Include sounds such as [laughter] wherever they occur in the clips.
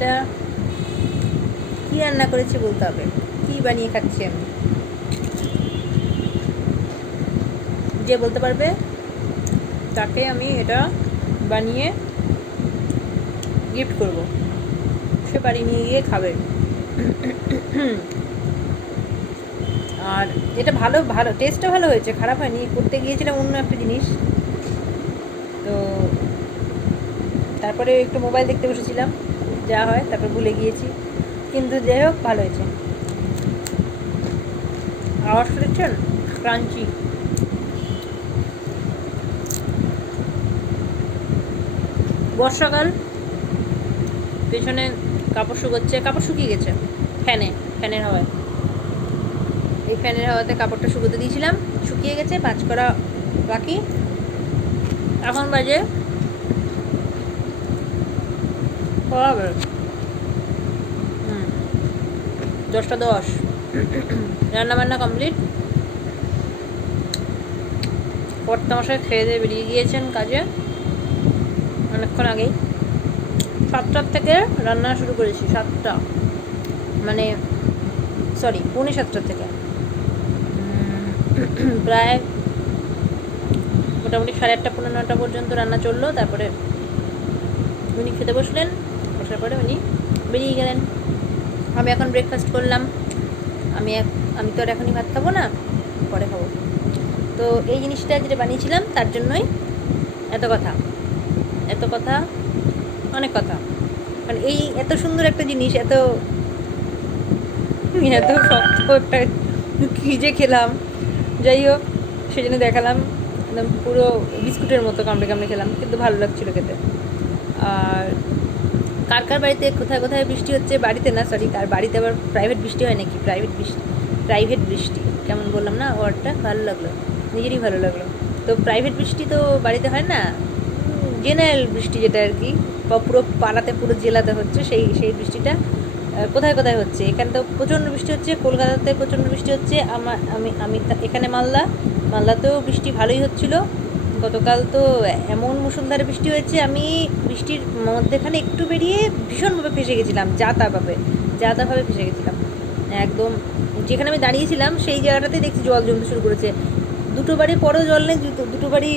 এটা কী রান্না করেছি বলতে হবে? কী বানিয়ে খাচ্ছি আমি? যে বলতে পারবে, তাকে আমি এটা বানিয়ে গিফট করব। সে বাড়ি নিয়ে গিয়ে খাবে। আর এটা ভালো ভালো টেস্টটা ভালো হয়েছে, খারাপ হয়নি। করতে গিয়েছিলাম অন্য একটা জিনিস। তো তারপরে একটু মোবাইল দেখতে বসেছিলাম। যা হয়, তারপর ভুলে গিয়েছি। কিন্তু যাই হোক, ভালো হয়েছে। আওয়াজ শুনেছেন? ক্রাঞ্চি। বর্ষাকাল, পেছনে কাপড় শুকোচ্ছে। কাপড় শুকিয়ে গেছে। ফ্যানে, ফ্যানের হাওয়ায়। এই ফ্যানের হাওয়াতে কাপড়টা শুকোতে দিয়েছিলাম। শুকিয়ে গেছে পাঁচ করা বাকি। এখন বাজে কটা হবে? দশটা দশ। রান্না বান্না কমপ্লিট? কর্তামশাই খেয়ে দিয়ে বেরিয়ে গিয়েছেন কাজে। অনেকক্ষণ আগেই। সাতটার থেকে রান্না শুরু করেছি, সাতটা। মানে সরি পৌনে সাতটার থেকে। প্রায় মোটামুটি সাড়ে আটটা পনেরো নটা পর্যন্ত রান্না চলল। তারপরে উনি খেতে বসলেন। বসার পরে উনি বেরিয়ে গেলেন। আমি এখন ব্রেকফাস্ট করলাম। আমি আমি তো আর এখনই ভাত খাব না, পরে খাব। তো এই জিনিসটা যেটা বানিয়েছিলাম, তার জন্যই এত কথা। এত কথা, অনেক কথা। কারণ এই এত সুন্দর একটা জিনিস, এত এত শক্ত একটা কী যে খেলাম। যাই হোক সেই জন্য দেখালাম। একদম পুরো বিস্কুটের মতো কামড়ে কামড়ে খেলাম, কিন্তু ভালো লাগছিল খেতে। আর কার কার বাড়িতে কোথায় কোথায় বৃষ্টি হচ্ছে? বাড়িতে না সরি কার বাড়িতে আবার প্রাইভেট বৃষ্টি হয় নাকি? প্রাইভেট বৃষ্টি প্রাইভেট বৃষ্টি। কেমন বললাম না? ওয়ার্ডটা ভালো লাগল। নিজেরই ভালো লাগল। তো প্রাইভেট বৃষ্টি তো বাড়িতে হয় না? জেনারেল বৃষ্টি যেটা আর কি, বা পুরো পাড়াতে, পুরো জেলাতে হচ্ছে, সেই সেই বৃষ্টিটা কোথায় কোথায় হচ্ছে? এখানে তো প্রচণ্ড বৃষ্টি হচ্ছে, কলকাতাতে প্রচণ্ড বৃষ্টি হচ্ছে আমার আমি আমি এখানে মালদা, মালদাতেও বৃষ্টি ভালোই হচ্ছিল। গতকাল তো এমন মুসলধারে বৃষ্টি হয়েছে, আমি বৃষ্টির মধ্যেখানে একটু বেরিয়ে ভীষণভাবে ফেসে গেছিলাম যা তাভাবে যা তাভাবে ফেসে গেছিলাম। একদম যেখানে আমি দাঁড়িয়েছিলাম সেই জায়গাটাতে দেখছি জল জমতে শুরু করেছে। দুটো বাড়ি পরেও জল নেই, দুটো বাড়ি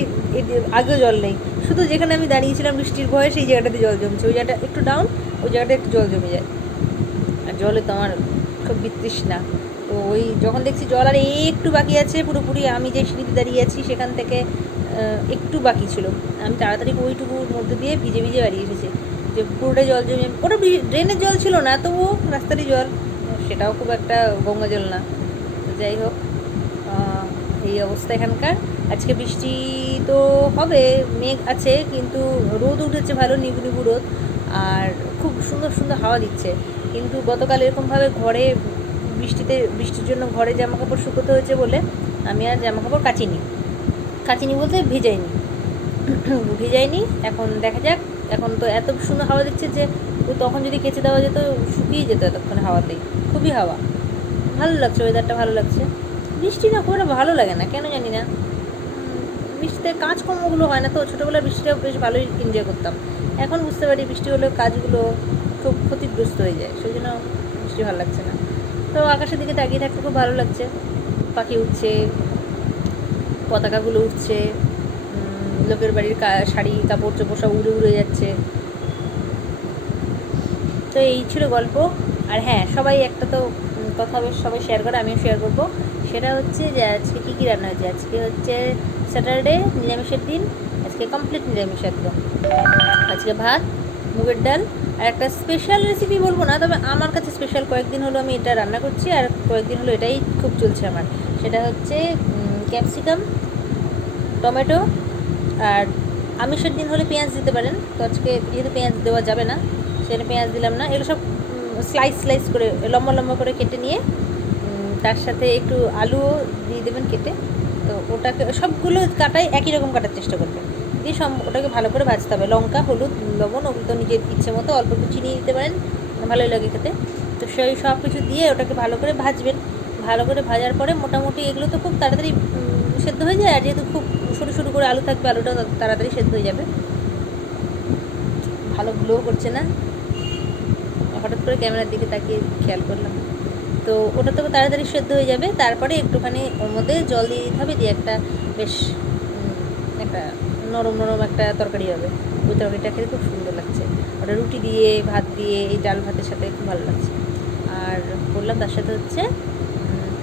আগেও জল নেই। শুধু যেখানে আমি দাঁড়িয়েছিলাম বৃষ্টির ভয়ে সেই জায়গাটাতে জল জমছে, ওই জায়গাটা একটু ডাউন ওই জায়গাটা একটু জল জমে যায়। আর জলে তো আমার খুব বিতৃষ্ণা। তো ওই যখন দেখছি জল আর একটু বাকি আছে, পুরোপুরি আমি যে সিঁড়িতে দাঁড়িয়ে আছি সেখান থেকে একটু বাকি ছিল। আমি তাড়াতাড়ি ওইটুকুর মধ্যে দিয়ে ভিজে ভিজে বাড়িয়ে এসেছি। যে পুরোটাই জল জমে ওটা ড্রেনের জল ছিল না, তবুও রাস্তারই জল। সেটাও খুব একটা গঙ্গা জল না। যাই হোক এই অবস্থা এখানকার। আজকে বৃষ্টি তো হবে, মেঘ আছে, কিন্তু রোদ উঠেছে ভালো নিবু নিবু রোদ। আর খুব সুন্দর সুন্দর হাওয়া দিচ্ছে। কিন্তু গতকাল এরকমভাবে ঘরে বৃষ্টিতে, বৃষ্টির জন্য ঘরে জামা কাপড় শুকোতে হয়েছে বলে আমি আর জামা কাপড় কাচিনি। কাচিনি বলতে ভেজাইনি। [clears throat] ভিজাইনি, এখন দেখা যাক। এখন তো এত সুন্দর হাওয়া দিচ্ছে যে তখন যদি কেচে দেওয়া যেত, শুকিয়ে যেত এতক্ষণে হাওয়াতেই। খুবই হাওয়া। ভালো লাগছে ওয়েদারটা ভালো লাগছে। বৃষ্টি না খুব ভালো লাগে না, কেন জানি না। বৃষ্টিতে কাজকর্মগুলো হয় না তো, ছোটোবেলায় বৃষ্টিটা বেশ ভালোই এনজয় করতাম। এখন বুঝতে পারি বৃষ্টি হলে কাজগুলো খুব ক্ষতিগ্রস্ত হয়ে যায় সেই জন্য বৃষ্টি ভালো লাগছে না। তো আকাশের দিকে তাকিয়ে থাকতে খুব ভালো লাগছে। পাখি উঠছে পতাকাগুলো উঠছে লোকের বাড়ির শাড়ি, কাপড় চোপড় সব উড়ে উড়ে যাচ্ছে। তো এই ছিল গল্প। আর হ্যাঁ সবাই একটা তো কথা বেশ সবাই শেয়ার করে, আমিও শেয়ার করব। সেটা হচ্ছে যে আজকে কী কী রান্না হয়েছে? আজকে হচ্ছে স্যাটারডে নিরামিষের দিন, আজকে কমপ্লিট নিরামিষ একদম। আজকে ভাত, মুগের ডাল, আর একটা স্পেশাল রেসিপি বলব না, তবে আমার কাছে স্পেশাল কয়েকদিন হলো আমি এটা রান্না করছি, আর কয়েকদিন হলো এটাই খুব চলছে আমার। সেটা হচ্ছে ক্যাপসিকাম, টমেটো আর আমিষের দিন হলে পেঁয়াজ দিতে পারেন। তো আজকে যেহেতু পেঁয়াজ দেওয়া যাবে না সেটা পেঁয়াজ দিলাম না। এগুলো সব স্লাইস স্লাইস করে, লম্বা লম্বা করে কেটে নিয়ে তার সাথে একটু আলুও দিয়ে দেবেন কেটে। তো ওটাকে, সবগুলো কাটাই একই রকম কাটার চেষ্টা করবেন। দিয়ে সব ওটাকে ভালো করে ভাজতে হবে। লঙ্কা, হলুদ, লবণ, ওগুলো তো নিজের ইচ্ছে মতো অল্প একটু চিনি দিতে পারেন, ভালোই লাগে খেতে। তো সেই সব কিছু দিয়ে ওটাকে ভালো করে ভাজবেন। ভালো করে ভাজার পরে মোটামুটি এগুলো তো খুব তাড়াতাড়ি সেদ্ধ হয়ে যায়, আর যেহেতু খুব সরু সরু করে আলু থাকবে, আলুটা তাড়াতাড়ি সেদ্ধ হয়ে যাবে। ভালো গ্লো করছে না। হঠাৎ করে ক্যামেরার দিকে তাকিয়ে খেয়াল করলাম। তো ওটা তো তাড়াতাড়ি সেদ্ধ হয়ে যাবে, তারপরে একটুখানি ওর মধ্যে জল দিয়ে দিতে হবে দিয়ে একটা বেশ একটা নরম নরম একটা তরকারি হবে। ওই তরকারিটা খেতে খুব সুন্দর লাগছে। ওটা রুটি দিয়ে, ভাত দিয়ে, এই ডাল ভাতের সাথে খুব ভালো লাগছে। আর বললাম তার সাথে হচ্ছে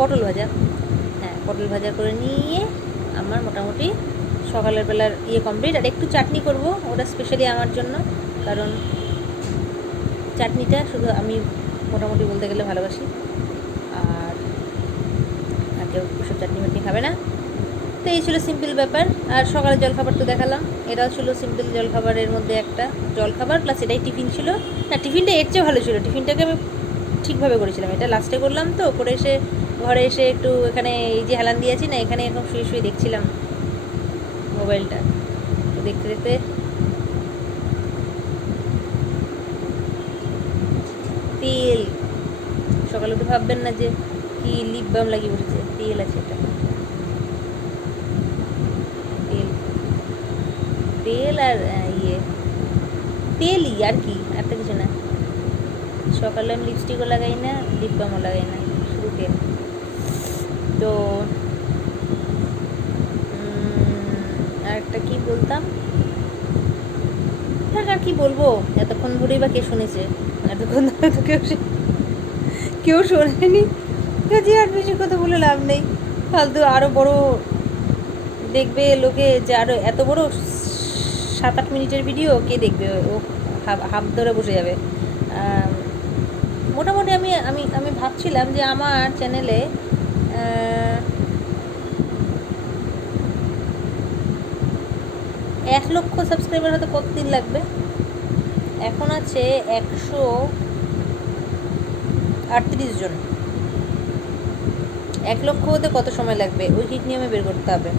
পটল ভাজা। হ্যাঁ পটল ভাজা করে নিয়ে আমার মোটামুটি সকালের বেলার ইয়ে কমপ্লিট আর একটু চাটনি করব, ওটা স্পেশালি আমার জন্য। কারণ চাটনিটা শুধু আমি মোটামুটি বলতে গেলে ভালোবাসি। আর আর কেউ ওসব চাটনি মাটনি খাবে না। তো এই ছিল সিম্পল ব্যাপার। আর সকালে জলখাবার তো দেখালাম। এটাও ছিল সিম্পল জলখাবারের মধ্যে একটা জলখাবার। প্লাস এটাই টিফিন ছিল। না টিফিনটা এর চেয়ে ভালো ছিল। টিফিনটাকে আমি ঠিকভাবে করেছিলাম। এটা লাস্টে করলাম তো। করে এসে ঘরে এসে একটু এখানে এই যে হেলান দিয়েছি না, এখানে এরকম শুয়ে শুয়ে দেখছিলাম মোবাইলটা। তো দেখতে দেখতে তেল। সকালে উঠে ভাববেন না যে কি লিপ বাম লাগিয়ে বসেছে, তেল আছে এটা তেল। তেল আর ইয়ে। তেলই আর কি, আর তো কিছু না। সকালে আমি লিপস্টিকও লাগাই না, লিপ বামও লাগাই না। তো উম, আর একটা কি বলতাম? থাক আর কি বলব? এতক্ষণ ধরেই বা কে শুনেছে? এতক্ষণ ধরে তো কেউ কেউ শোনেনি। কাজে আর বেশি কথা বলে লাভ নেই। ফালতু আরও বড় দেখবে লোকে যে আরও এত বড় সাত আট মিনিটের ভিডিও কে দেখবে? ও হাফ ধরে বসে যাবে। মোটামুটি আমি আমি আমি ভাবছিলাম যে আমার চ্যানেলে এক লক্ষ সাবস্ক্রাইবার হতে কতদিন লাগবে? এখন আছে একশো আটত্রিশ জন। এক লক্ষ হতে কত সময় লাগবে? ওই হিট নিয়মে বের করতে হবে।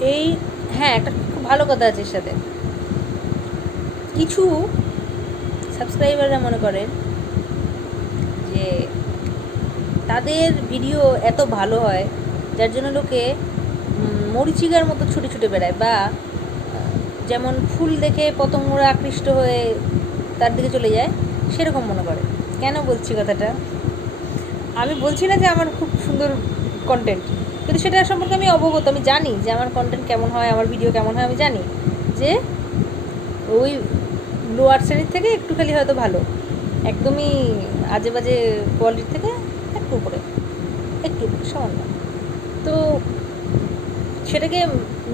এই হ্যাঁ একটা খুব ভালো কথা আছে এর সাথে। কিছু সাবস্ক্রাইবাররা মনে করেন যে তাদের ভিডিও এত ভালো হয়, যার জন্য লোকে মরিচিকার মতো ছুটে ছুটে বেড়ায় বা, যেমন ফুল দেখে পতঙ্গরা আকৃষ্ট হয়ে তার দিকে চলে যায়, সেরকম মনে করে। কেন বলছি কথাটা? আমি বলছি না যে আমার খুব সুন্দর কন্টেন্ট কিন্তু সেটা সম্পর্কে আমি অবগত, আমি জানি যে আমার কন্টেন্ট কেমন হয়, আমার ভিডিও কেমন হয়, আমি জানি যে ওই লোয়ার শ্রেণির থেকে একটু খালি হয়তো ভালো। একদমই আজে বাজে কোয়ালিটির থেকে একটু উপরে, একটু সামান্য। তো সেটাকে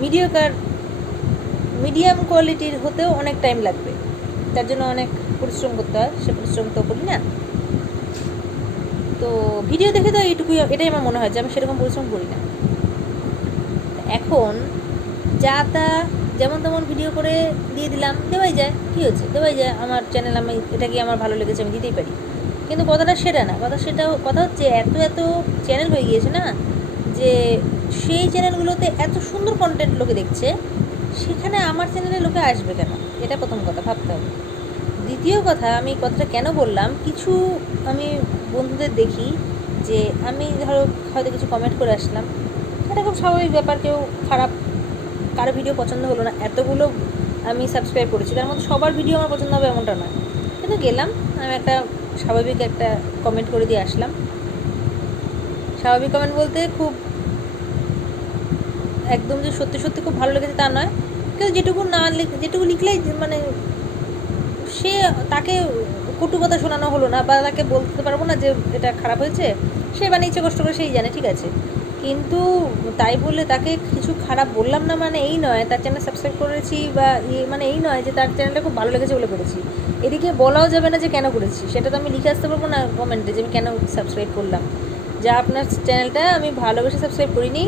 মিডিয়াকার মিডিয়াম কোয়ালিটির হতেও অনেক টাইম লাগবে। তার জন্য অনেক পরিশ্রম করতে হয়, সে পরিশ্রম তো করি না। তো ভিডিও দেখে তো এইটুকুই, এটাই আমার মনে হয় যে আমি সেরকম পরিশ্রম করি না। এখন যা তা যেমন তেমন ভিডিও করে দিয়ে দিলাম, দেওয়াই যায়। কী হয়েছে? দেওয়াই যায়। আমার চ্যানেল আমি, এটা কি আমার ভালো লেগেছে আমি দিতেই পারি। কিন্তু কথাটা সেটা না, কথা সেটা কথা হচ্ছে এত এত চ্যানেল হয়ে গিয়েছে না যে সেই চ্যানেলগুলোতে এত সুন্দর কন্টেন্ট লোকে দেখছে, সেখানে আমার চ্যানেলে লোকে আসবে কেন? এটা প্রথম কথা, ভাবতে হবে। দ্বিতীয় কথা, আমি কথাটা কেন বললাম? কিছু আমি বন্ধুদের দেখি যে আমি ধরো হয়তো কিছু কমেন্ট করে আসলাম। এটা খুব স্বাভাবিক ব্যাপার, কেউ খারাপ কারও ভিডিও পছন্দ হলো না, এতগুলো আমি সাবস্ক্রাইব করেছি, তার মধ্যে সবার ভিডিও আমার পছন্দ হবে এমনটা নয়। কিন্তু গেলাম, আমি একটা স্বাভাবিক একটা কমেন্ট করে দিয়ে আসলাম। স্বাভাবিক কমেন্ট বলতে খুব একদম যে সত্যি সত্যি খুব ভালো লেগেছে তা নয়। কিন্তু যেটুকু না যেটুকু লিখলেই মানে সে তাকে কটু কথা শোনানো হলো না বা তাকে বলতে পারব না যে এটা খারাপ হয়েছে। সে বানিয়েছে, কষ্ট করে সেই জানে, ঠিক আছে। কিন্তু তাই বলে তাকে কিছু খারাপ বললাম না মানে এই নয়, তার চ্যানেল সাবস্ক্রাইব করেছি বা মানে এই নয় যে তার চ্যানেলটা খুব ভালো লেগেছে বলে করেছি। এদিকে বলাও যাবে না যে কেন করেছি, সেটা তো আমি লিখে আসতে পারব না কমেন্টে যে আমি কেন সাবস্ক্রাইব করলাম। যা আপনার চ্যানেলটা আমি ভালোবেসে সাবস্ক্রাইব করিনি,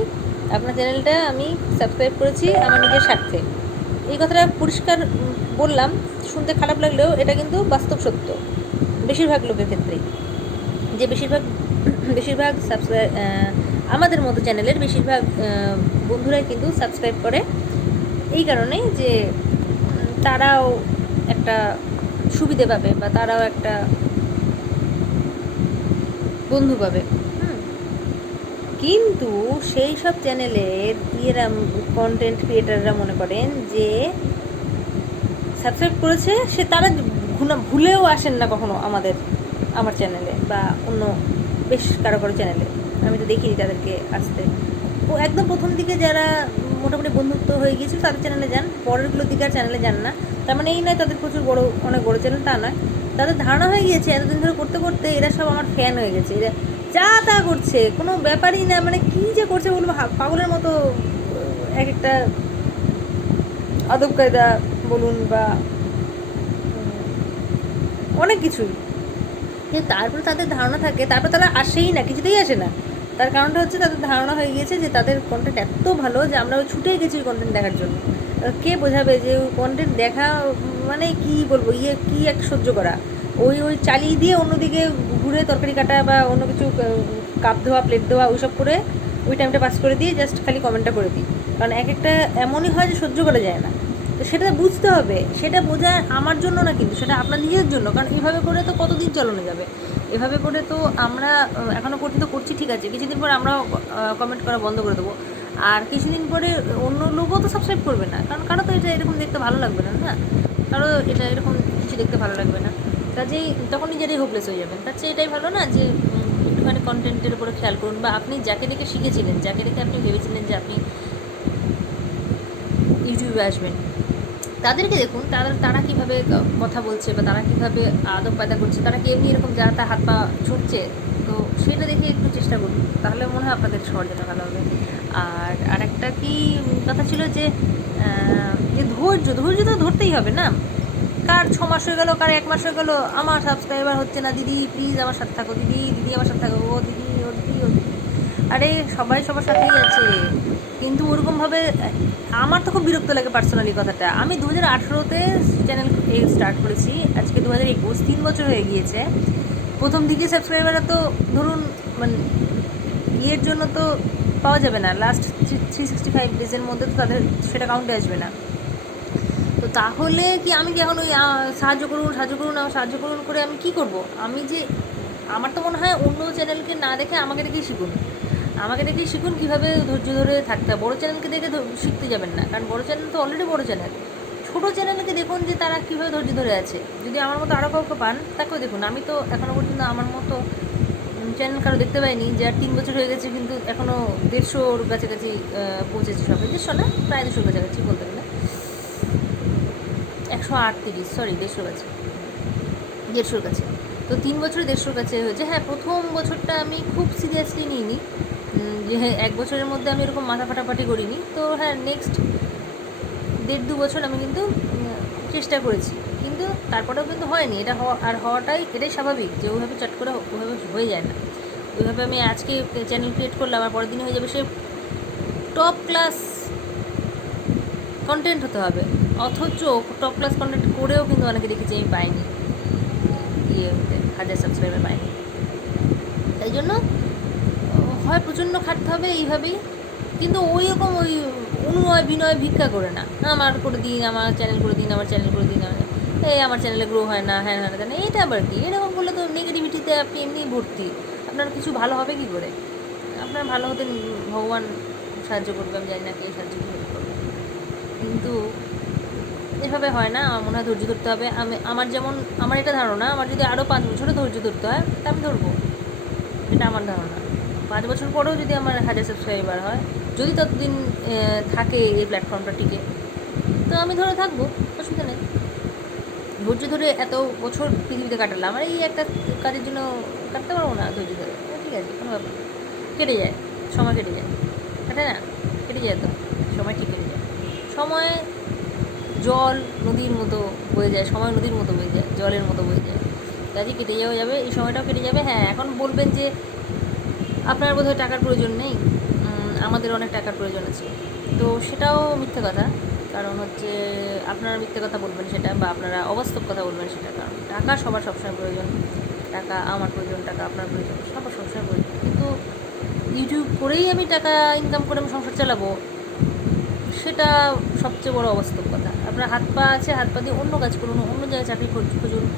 আপনার চ্যানেলটা আমি সাবস্ক্রাইব করেছি আমার নিজের স্বার্থে। এই কথাটা পরিষ্কার বললাম, শুনতে খারাপ লাগলেও এটা কিন্তু বাস্তব সত্য, বেশিরভাগ লোকের ক্ষেত্রেই যে বেশিরভাগ বেশিরভাগ সাবস্ক্রাইব আমাদের মতো চ্যানেলের বেশিরভাগ বন্ধুরাই কিন্তু সাবস্ক্রাইব করে। এই কারণেই যে তারাও একটা সুবিধে পাবে বা তারাও একটা বন্ধু পাবে। কিন্তু সেই সব চ্যানেলের ইয়েরা কন্টেন্ট ক্রিয়েটাররা মনে করেন যে সাবস্ক্রাইব করেছে, সে তারা ভুলেও আসেন না কখনো আমাদের, আমার চ্যানেলে বা অন্য বেশ কারও কারও চ্যানেলে। আমি তো দেখিনি তাদেরকে আসতে। ও একদম প্রথম দিকে যারা মোটামুটি বন্ধুত্ব হয়ে গিয়েছিল তাদের চ্যানেলে যান, পরেরগুলোর দিকে আর চ্যানেলে যান না। তার মানে এই নয় তাদের প্রচুর বড়, অনেক বড় চ্যানেল তা নয়। তাদের ধারণা হয়ে গিয়েছে এতদিন ধরে করতে করতে এরা সব আমার ফ্যান হয়ে গেছে। এরা যা তা করছে, কোনো ব্যাপারই না মানে কী যে করছে বলব পাগলের মতো এক একটা আদব কায়দা বলুন বা অনেক কিছুই। কিন্তু তারপরে তাদের ধারণা থাকে, তারপর তারা আসেই না, কিছুতেই আসে না। তার কারণটা হচ্ছে তাদের ধারণা হয়ে গিয়েছে যে তাদের কন্টেন্ট এত ভালো যে আমরা ছুটেই গেছি ওই কন্টেন্ট দেখার জন্য। কে বোঝাবে যে ওই কন্টেন্ট দেখা মানে কি বলব ইয়ে কি এক সহ্য করা? ওই ওই চালিয়ে দিয়ে অন্যদিকে ঘুরে তরকারি কাটা বা অন্য কিছু কাপ ধোয়া প্লেট ধোয়া ওইসব করে ওই টাইমটা পাস করে দিয়ে জাস্ট খালি কমেন্টটা করে দিই। কারণ এক একটা এমনই হয় যে সহ্য করা যায় না। তো সেটা বুঝতে হবে। সেটা বোঝা আমার জন্য না কিন্তু, সেটা আপনার নিজের জন্য। কারণ এভাবে করে তো কতদিন চালানো যাবে? এভাবে করে তো আমরা এখনও পর্যন্ত করছি, ঠিক আছে। কিছুদিন পর আমরাও কমেন্ট করা বন্ধ করে দেবো। আর কিছুদিন পরে অন্য লোকও তো সাবস্ক্রাইব করবে না। কারণ কারও তো এটা এরকম দেখতে ভালো লাগবে না না? কারও এটা এরকম কিছু দেখতে ভালো লাগবে না। কাজেই তখন নিজেরাই হোপলেস হয়ে যাবেন। তার চেয়ে এটাই ভালো না যে একটুখানি কন্টেন্টের উপরে খেয়াল করুন। বা আপনি যাকে দেখে শিখেছিলেন, যাকে দেখে আপনি ভেবেছিলেন যে আপনি ইউটিউবে আসবেন তাদেরকে দেখুন, তারা তারা কীভাবে কথা বলছে বা তারা কীভাবে আদব কায়দা করছে, তারা কি এমনি এরকম যা তা হাত পা ছুটছে, তো সেটা দেখে একটু চেষ্টা করুন। তাহলে মনে হয় আপনাদের সহজটা ভালো হবে। আর আরেকটা কি কথা ছিল যে যে ধৈর্য ধৈর্য তো ধরতেই হবে না? কার ছ মাস হয়ে গেল, কার এক মাস হয়ে গেল, আমার সাবস্ক্রাইবার হচ্ছে না, দিদি প্লিজ আমার সাথে থাকো, দিদি দিদি আমার সাথে থাকো, ও দিদি ও দিদি ও দিদি। আরে, সবাই সবার সাথেই আছে। কিন্তু ওরকমভাবে আমার তো খুব বিরক্ত লাগে পার্সোনালি কথাটা। আমি দু হাজার আঠেরোতে চ্যানেল স্টার্ট করেছি। আজকে দু হাজার একুশ, তিন বছর হয়ে গিয়েছে। প্রথম দিকে সাবস্ক্রাইবাররা তো ধরুন মানে ইয়ের জন্য তো পাওয়া যাবে না। লাস্ট থ্রি সিক্সটি ফাইভ ডেজের মধ্যে তো তাদের সেটা কাউন্টে আসবে না। তো তাহলে কি আমি কি এখন ওই সাহায্য করুন সাহায্য করুন, আমার সাহায্য করুন করে আমি কি করব? আমি যে, আমার তো মনে হয় অন্য চ্যানেলকে না দেখে আমাকে দেখেই শিখুন আমাকে দেখেই শিখুন কীভাবে ধৈর্য ধরে থাকতে হয়। বড়ো চ্যানেলকে দেখে শিখতে যাবেন না, কারণ বড়ো চ্যানেল তো অলরেডি বড়ো চ্যানেল। ছোটো চ্যানেলকে দেখুন যে তারা কীভাবে ধৈর্য ধরে আছে। যদি আমার মতো আরও কাউকে পান, তাকেও দেখুন। আমি তো এখনও পর্যন্ত আমার মতো চ্যানেল কারও দেখতে পাইনি, যে আর তিন বছর হয়ে গেছে কিন্তু এখনও দেড়শোর কাছাকাছি পৌঁছেছে সবাই। দেড়শো না, প্রায় দেড়শোর কাছাকাছি বলতে গেলে। একশো আটত্রিশ সরি দেড়শোর কাছে। দেড়শোর কাছে। তো তিন বছরে দেড়শোর কাছে হয়েছে। হ্যাঁ প্রথম বছরটা আমি খুব সিরিয়াসলি নিইনি। যে হ্যাঁ এক বছরের মধ্যে আমি এরকম মাথা ফাটাফাটি করিনি। তো হ্যাঁ নেক্সট দেড় দু বছর আমি কিন্তু চেষ্টা করেছি। কিন্তু তারপরেও কিন্তু হয়নি। এটা হওয়া, আর হওয়াটাই, এটাই স্বাভাবিক যে ওইভাবে চট করে ওইভাবে হয়ে যায় না। ওইভাবে আমি আজকে চ্যানেল ক্রিয়েট করলাম আর পরের দিন হয়ে যাবে সে টপ ক্লাস কন্টেন্ট হতে হবে। অথচ টপ ক্লাস কন্টেন্ট করেও কিন্তু অনেকে দেখেছি আমি পাইনি। ইয়ে হাজার সাবস্ক্রাইবার পাইনি। তাই জন্য হয়, প্রচণ্ড খাটতে হবে, এইভাবেই। কিন্তু ওই রকম ওই অনুনয় বিনয় ভিক্ষা করে না। আমার করে দিন, আমার চ্যানেল করে দিন, আমার চ্যানেল করে দিন এই আমার চ্যানেলে গ্রো হয় না হ্যাঁ হ্যাঁ না এইটা আবার কি? এরকম করলে তো নেগেটিভিটিতে আপনি এমনি ভর্তি। আপনার কিছু ভালো হবে কি করে? আপনার ভালো হতে ভগবান সাহায্য করবে, আমি জানি না কে সাহায্য করবে। কিন্তু এভাবে হয় না, আমার মনে হয় ধৈর্য ধরতে হবে। আমি, আমার যেমন, আমার এটা ধারণা, আমার যদি আরও পাঁচ বছরও ধৈর্য ধরতে হয়, তা আমি ধরবো। এটা আমার ধারণা। পাঁচ বছর পরেও যদি আমার হাজার সাবস্ক্রাইবার হয়, যদি ততদিন থাকে এই প্ল্যাটফর্মটা টিকে, তো আমি ধরে থাকব, অসুবিধা নেই। ধৈর্য ধরে এত বছর পৃথিবীতে কাটালাম, আর এই একটা কাজের জন্য কাটতে পারব না ধৈর্য ধরে। ঠিক আছে, কোনো ব্যাপার কেটে যায়, সময় কেটে যায়। কাটে না, কেটে যায় তো, সময় ঠিক কেটে যায়। সময় জল নদীর মতো বয়ে যায়, সময় নদীর মতো বয়ে যায়, জলের মতো বয়ে যায়। কাজে কেটে যাওয়া যাবে, এই সময়টাও কেটে যাবে। হ্যাঁ এখন বলবেন যে আপনার বোধহয় টাকার প্রয়োজন নেই। আমাদের অনেক টাকার প্রয়োজন আছে। তো সেটাও মিথ্যে কথা। কারণ হচ্ছে আপনারা মিথ্যে কথা বলবেন সেটা বা আপনারা অবাস্তব কথা বলবেন সেটা কারণ টাকা সবার সবসময় প্রয়োজন। টাকা আমার প্রয়োজন, টাকা আপনার প্রয়োজন, সবার সবসময় প্রয়োজন। কিন্তু ইউটিউব করেই আমি টাকা ইনকাম করে আমি সংসার চালাবো, সেটা সবচেয়ে বড় অবাস্তব কথা। আপনার হাত পা আছে, হাত পা দিয়ে অন্য কাজ করুন, অন্য জায়গায় চাকরি খোঁজ- খুঁজুন।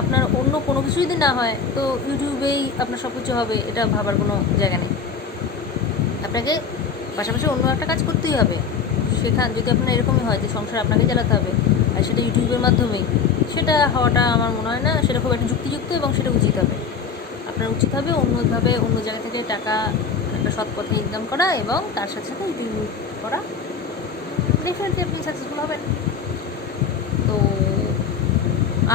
আপনার অন্য কোনো কিছু যদি না হয়, তো ইউটিউবেই আপনার সব কিছু হবে, এটা ভাবার কোনো জায়গা নেই। আপনাকে পাশাপাশি অন্য একটা কাজ করতেই হবে। সেখান, যদি আপনার এরকমই হয় যে সংসার আপনাকে চালাতে হবে, আর সেটা ইউটিউবের মাধ্যমেই সেটা হওয়াটা আমার মনে হয় না, সেটা খুব একটা যুক্তিযুক্ত এবং সেটা উচিত হবে। আপনার উচিত হবে অন্যভাবে অন্য জায়গা থেকে টাকা একটা সৎ পথে ইনকাম করা এবং তার সাথে সাথে ইউটিউব করা। ডেফিনেটলি আপনি সাকসেসফুল হবেন।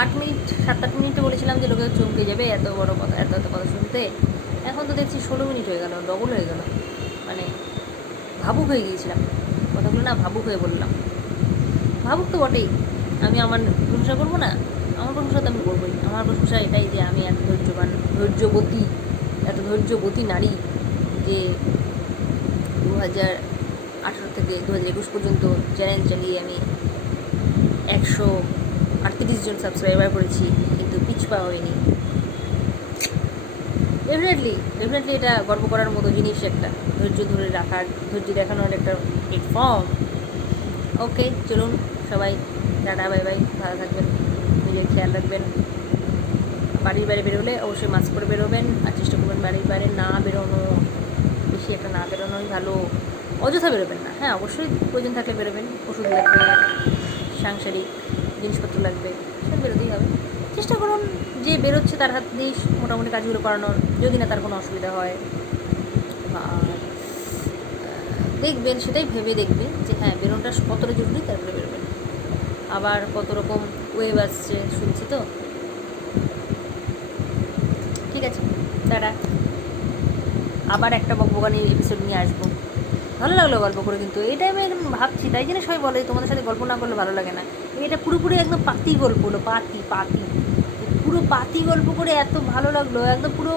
আট মিনিট, সাত আট মিনিটে বলেছিলাম যে লোকে চমকে যাবে এত বড় কথা, এত এত কথা শুনতে। এখন তো দেখছি ষোলো মিনিট হয়ে গেল ডবল হয়ে গেল। মানে ভাবুক হয়ে গিয়েছিলাম। কথাগুলো না ভাবুক হয়ে বললাম। ভাবুক তো বটেই। আমি আমার প্রশংসা করব না, আমার প্রশংসা তো আমি করবোই। আমার প্রশংসা এটাই যে আমি এত ধৈর্যবান, ধৈর্যবতী, এত ধৈর্যবতী নারী যে দু হাজার আঠেরো থেকে দু হাজার একুশ পর্যন্ত চ্যানেল চালিয়ে আমি একশো আটত্রিশ জন সাবস্ক্রাইবার করেছি, কিন্তু পিছপা হয়নি। ডেফিনেটলি ডেফিনেটলি এটা গর্ব করার মতো জিনিস একটা, ধৈর্য ধরে রাখার, ধৈর্য দেখানোর একটা প্ল্যাটফর্ম ওকে চলুন সবাই, টাটা বাই বাই ভালো থাকবেন, নিজের খেয়াল রাখবেন। বাড়ির বাইরে বেরোলে অবশ্যই মাস্ক পরে বেরোবেন, আর চেষ্টা করবেন বাড়ির বাইরে না বেরোনো, বেশি একটা না বেরোনোই ভালো। অযথা বেরোবেন না হ্যাঁ অবশ্যই প্রয়োজন থাকলে বেরোবেন, ওষুধ লাগবে, সাংসারিক জিনিসপত্র লাগবে সেটা বেরোতেই হবে। চেষ্টা করুন যে বেরোচ্ছে তার হাত দিয়ে মোটামুটি কাজগুলো করানোর, যদি না তার কোনো অসুবিধা হয়। আর দেখবেন, সেটাই ভেবে দেখবেন যে হ্যাঁ বেরোনোটা কতটা জরুরি, তারপরে বেরোবেন। আবার কত রকম ওয়েব আসছে, শুনছি তো? ঠিক আছে দাঁড়া আবার একটা বকবগানির এপিসোড নিয়ে আসব। ভালো লাগল গল্প করে কিন্তু। টাইমে একদম ভাবছি, তাই জন্য সবাই বলে তোমাদের সাথে গল্প না করলে ভালো লাগে না। এটা পুরোপুরি একদম পাতি গল্প হলো, পাতি পাতি। পুরো পাতি গল্প করে এত ভালো লাগল, একদম পুরো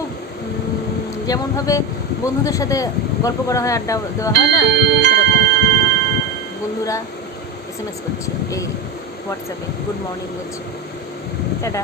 যেমনভাবে বন্ধুদের সাথে গল্প করা হয়, আড্ডা দেওয়া হয় না, সেরকম। বন্ধুরা এস এম এস করছে, এই হোয়াটসঅ্যাপে গুড মর্নিং বলছে। টাটা।